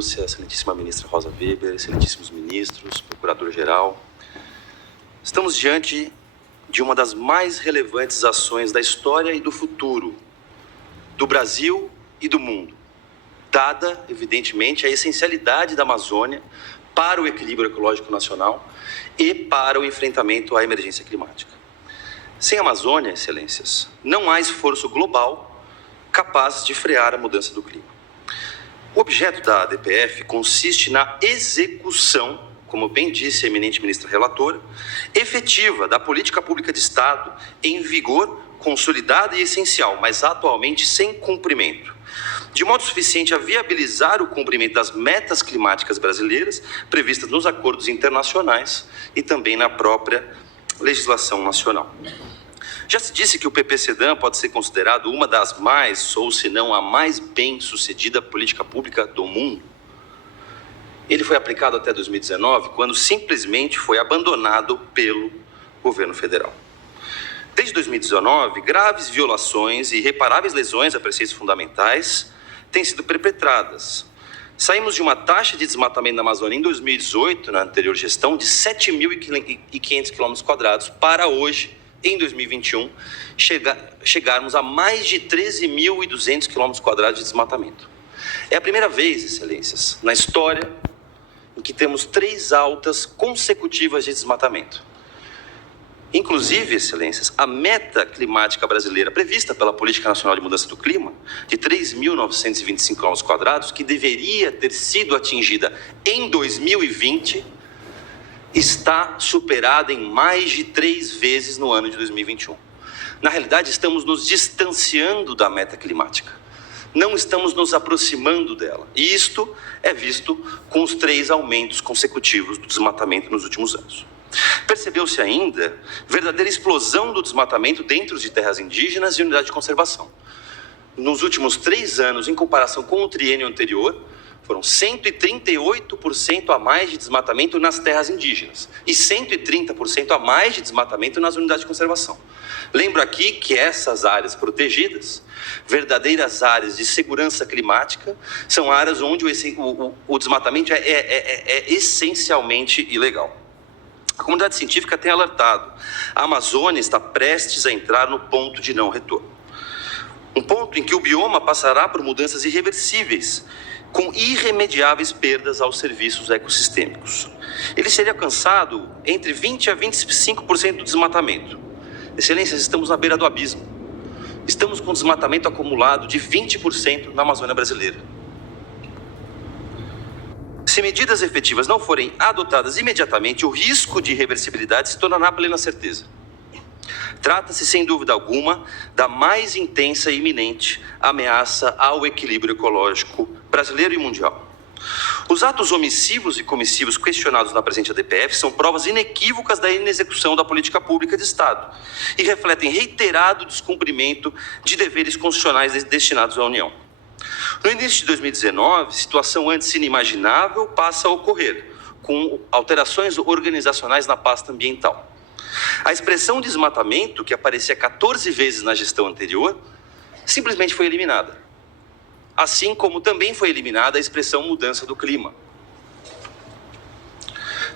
Lúcia, excelentíssima ministra Rosa Weber, excelentíssimos ministros, procurador-geral. Estamos diante de uma das mais relevantes ações da história e do futuro do Brasil e do mundo, dada, evidentemente, a essencialidade da Amazônia para o equilíbrio ecológico nacional e para o enfrentamento à emergência climática. Sem a Amazônia, excelências, não há esforço global capaz de frear a mudança do clima. O objeto da ADPF consiste na execução, como bem disse a eminente ministra relatora, efetiva da política pública de Estado em vigor, consolidada e essencial, mas atualmente sem cumprimento, de modo suficiente a viabilizar o cumprimento das metas climáticas brasileiras previstas nos acordos internacionais e também na própria legislação nacional. Já se disse que o PPCDAM pode ser considerado uma das mais, ou se não a mais bem-sucedida política pública do mundo. Ele foi aplicado até 2019, quando simplesmente foi abandonado pelo governo federal. Desde 2019, graves violações e irreparáveis lesões a preceitos fundamentais têm sido perpetradas. Saímos de uma taxa de desmatamento na Amazônia em 2018, na anterior gestão, de 7.500 km² para hoje, em 2021, chegarmos a mais de 13.200 km² de desmatamento. É a primeira vez, excelências, na história em que temos 3 altas consecutivas de desmatamento. Inclusive, excelências, a meta climática brasileira prevista pela Política Nacional de Mudança do Clima, de 3.925 km², que deveria ter sido atingida em 2020, está superada em mais de 3 vezes no ano de 2021. Na realidade, estamos nos distanciando da meta climática. Não estamos nos aproximando dela. E isto é visto com os 3 aumentos consecutivos do desmatamento nos últimos anos. Percebeu-se ainda verdadeira explosão do desmatamento dentro de terras indígenas e unidades de conservação. Nos últimos 3 anos, em comparação com o triênio anterior, foram 138% a mais de desmatamento nas terras indígenas e 130% a mais de desmatamento nas unidades de conservação. Lembro aqui que essas áreas protegidas, verdadeiras áreas de segurança climática, são áreas onde o desmatamento é essencialmente ilegal. A comunidade científica tem alertado: a Amazônia está prestes a entrar no ponto de não retorno. Um ponto em que o bioma passará por mudanças irreversíveis, com irremediáveis perdas aos serviços ecossistêmicos. Ele seria alcançado entre 20% a 25% do desmatamento. Excelências, estamos na beira do abismo. Estamos com desmatamento acumulado de 20% na Amazônia brasileira. Se medidas efetivas não forem adotadas imediatamente, o risco de irreversibilidade se tornará plena certeza. Trata-se, sem dúvida alguma, da mais intensa e iminente ameaça ao equilíbrio ecológico brasileiro e mundial. Os atos omissivos e comissivos questionados na presente ADPF são provas inequívocas da inexecução da política pública de Estado e refletem reiterado descumprimento de deveres constitucionais destinados à União. No início de 2019, situação antes inimaginável passa a ocorrer, com alterações organizacionais na pasta ambiental. A expressão desmatamento, que aparecia 14 vezes na gestão anterior, simplesmente foi eliminada. Assim como também foi eliminada a expressão mudança do clima.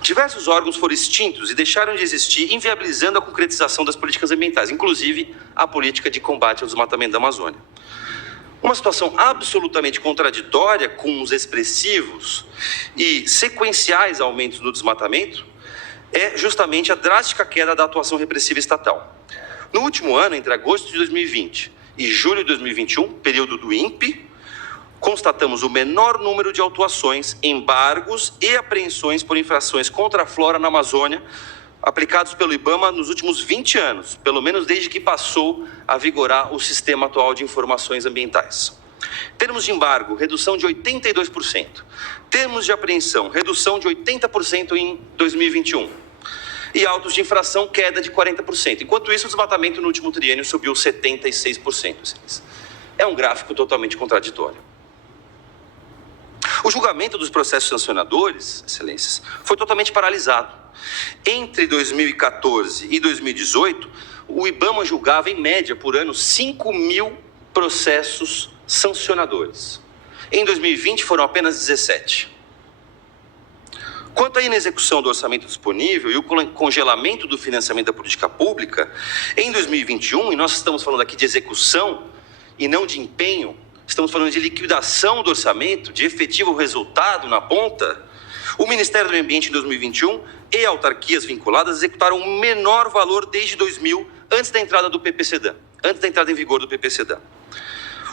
Diversos órgãos foram extintos e deixaram de existir, inviabilizando a concretização das políticas ambientais, inclusive a política de combate ao desmatamento da Amazônia. Uma situação absolutamente contraditória com os expressivos e sequenciais aumentos do desmatamento é justamente a drástica queda da atuação repressiva estatal. No último ano, entre agosto de 2020 e julho de 2021, período do INPE, constatamos o menor número de autuações, embargos e apreensões por infrações contra a flora na Amazônia aplicados pelo IBAMA nos últimos 20 anos, pelo menos desde que passou a vigorar o sistema atual de informações ambientais. Termos de embargo, redução de 82%. Termos de apreensão, redução de 80% em 2021. E autos de infração, queda de 40%. Enquanto isso, o desmatamento no último triênio subiu 76%. É um gráfico totalmente contraditório. O julgamento dos processos sancionadores, excelências, foi totalmente paralisado. Entre 2014 e 2018, o IBAMA julgava, em média, por ano, 5.000 processos sancionadores. Em 2020 foram apenas 17. Quanto à inexecução do orçamento disponível e o congelamento do financiamento da política pública, em 2021, e nós estamos falando aqui de execução e não de empenho, estamos falando de liquidação do orçamento, de efetivo resultado na ponta, o Ministério do Meio Ambiente em 2021 e autarquias vinculadas executaram o menor valor desde 2000, antes da entrada do PPCDAN, antes da entrada em vigor do PPCDAN.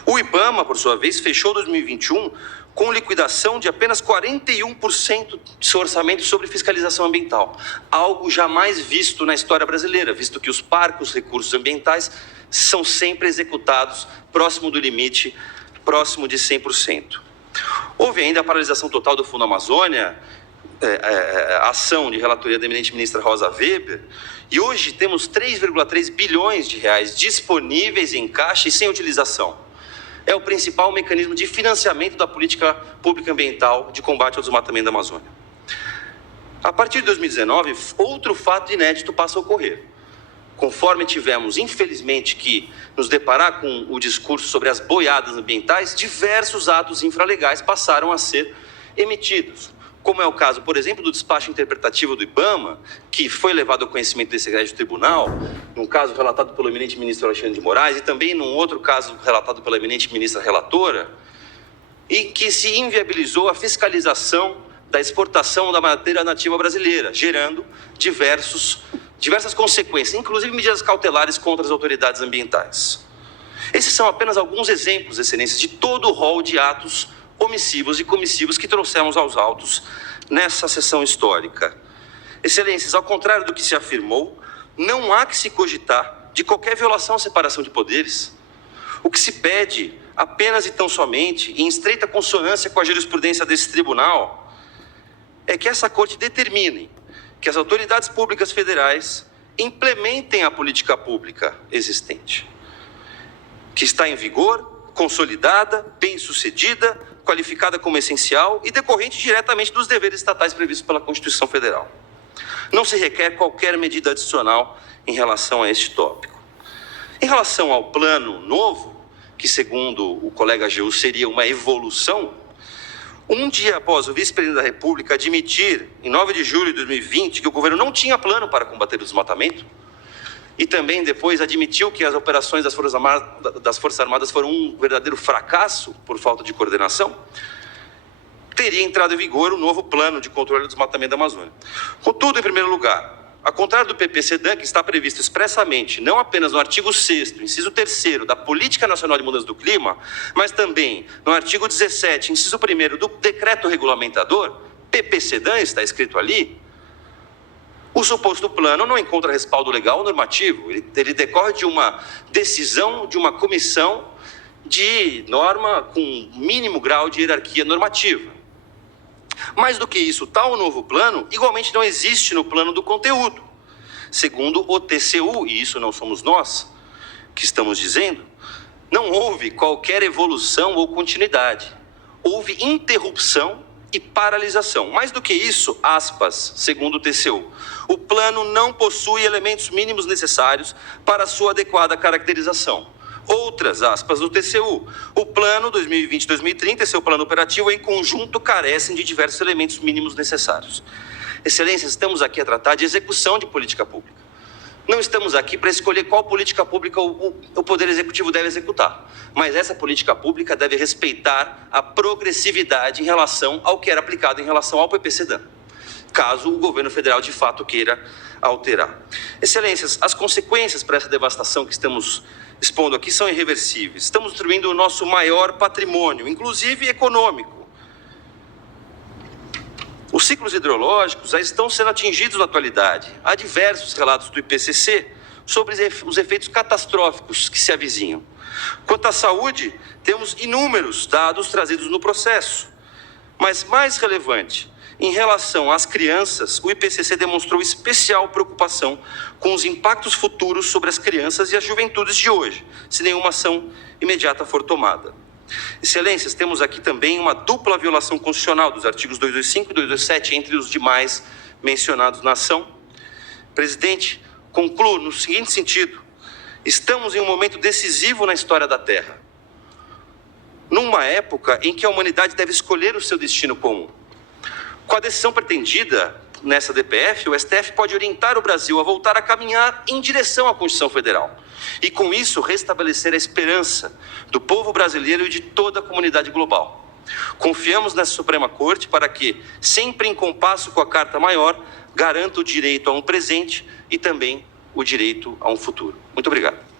O IBAMA, por sua vez, fechou 2021 com liquidação de apenas 41% de seu orçamento sobre fiscalização ambiental, algo jamais visto na história brasileira, visto que os parcos recursos ambientais são sempre executados próximo do limite, próximo de 100%. Houve ainda a paralisação total do Fundo Amazônia, ação de relatoria da eminente ministra Rosa Weber, e hoje temos 3,3 bilhões de reais disponíveis em caixa e sem utilização. É o principal mecanismo de financiamento da política pública ambiental de combate ao desmatamento da Amazônia. A partir de 2019, outro fato inédito passa a ocorrer. Conforme tivemos, infelizmente, que nos deparar com o discurso sobre as boiadas ambientais, diversos atos infralegais passaram a ser emitidos. Como é o caso, por exemplo, do despacho interpretativo do IBAMA, que foi levado ao conhecimento desse egresso tribunal, num caso relatado pelo eminente ministro Alexandre de Moraes, e também num outro caso relatado pela eminente ministra relatora, e que se inviabilizou a fiscalização da exportação da madeira nativa brasileira, gerando diversas consequências, inclusive medidas cautelares contra as autoridades ambientais. Esses são apenas alguns exemplos, excelências, de todo o rol de atos omissivos e comissivos que trouxemos aos autos nessa sessão histórica. Excelências, ao contrário do que se afirmou, não há que se cogitar de qualquer violação à separação de poderes. O que se pede, apenas e tão somente, em estreita consonância com a jurisprudência desse tribunal, é que essa Corte determine que as autoridades públicas federais implementem a política pública existente, que está em vigor, consolidada, bem-sucedida, qualificada como essencial e decorrente diretamente dos deveres estatais previstos pela Constituição Federal. Não se requer qualquer medida adicional em relação a este tópico. Em relação ao plano novo, que segundo o colega Ageu seria uma evolução, um dia após o vice-presidente da República admitir, em 9 de julho de 2020, que o governo não tinha plano para combater o desmatamento, e também depois admitiu que as operações das Forças Armadas foram um verdadeiro fracasso por falta de coordenação, teria entrado em vigor o novo plano de controle do desmatamento da Amazônia. Contudo, em primeiro lugar, ao contrário do PPCDAN, que está previsto expressamente, não apenas no artigo 6º, inciso 3º da Política Nacional de Mudança do Clima, mas também no artigo 17, inciso 1º do Decreto Regulamentador, PPCDAN está escrito ali, o suposto plano não encontra respaldo legal ou normativo. Ele decorre de uma decisão de uma comissão de norma com mínimo grau de hierarquia normativa. Mais do que isso, tal novo plano igualmente não existe no plano do conteúdo. Segundo o TCU, e isso não somos nós que estamos dizendo, não houve qualquer evolução ou continuidade. Houve interrupção e paralisação. Mais do que isso, aspas, segundo o TCU, o plano não possui elementos mínimos necessários para sua adequada caracterização. Outras aspas do TCU, o plano 2020-2030 e seu plano operativo em conjunto carecem de diversos elementos mínimos necessários. Excelências, estamos aqui a tratar de execução de política pública. Não estamos aqui para escolher qual política pública o Poder Executivo deve executar, mas essa política pública deve respeitar a progressividade em relação ao que era aplicado em relação ao PPCDAN, caso o governo federal de fato queira alterar. Excelências, as consequências para essa devastação que estamos expondo aqui são irreversíveis. Estamos destruindo o nosso maior patrimônio, inclusive econômico. Os ciclos hidrológicos já estão sendo atingidos na atualidade. Há diversos relatos do IPCC sobre os efeitos catastróficos que se avizinham. Quanto à saúde, temos inúmeros dados trazidos no processo. Mas mais relevante, em relação às crianças, o IPCC demonstrou especial preocupação com os impactos futuros sobre as crianças e as juventudes de hoje, se nenhuma ação imediata for tomada. Excelências, temos aqui também uma dupla violação constitucional dos artigos 225 e 227, entre os demais mencionados na ação. Presidente, concluo no seguinte sentido: estamos em um momento decisivo na história da Terra. numa época em que a humanidade deve escolher o seu destino comum. Com a decisão pretendida nessa DPF, o STF pode orientar o Brasil a voltar a caminhar em direção à Constituição Federal e, com isso, restabelecer a esperança do povo brasileiro e de toda a comunidade global. Confiamos nessa Suprema Corte para que, sempre em compasso com a Carta Maior, garanta o direito a um presente e também o direito a um futuro. Muito obrigado.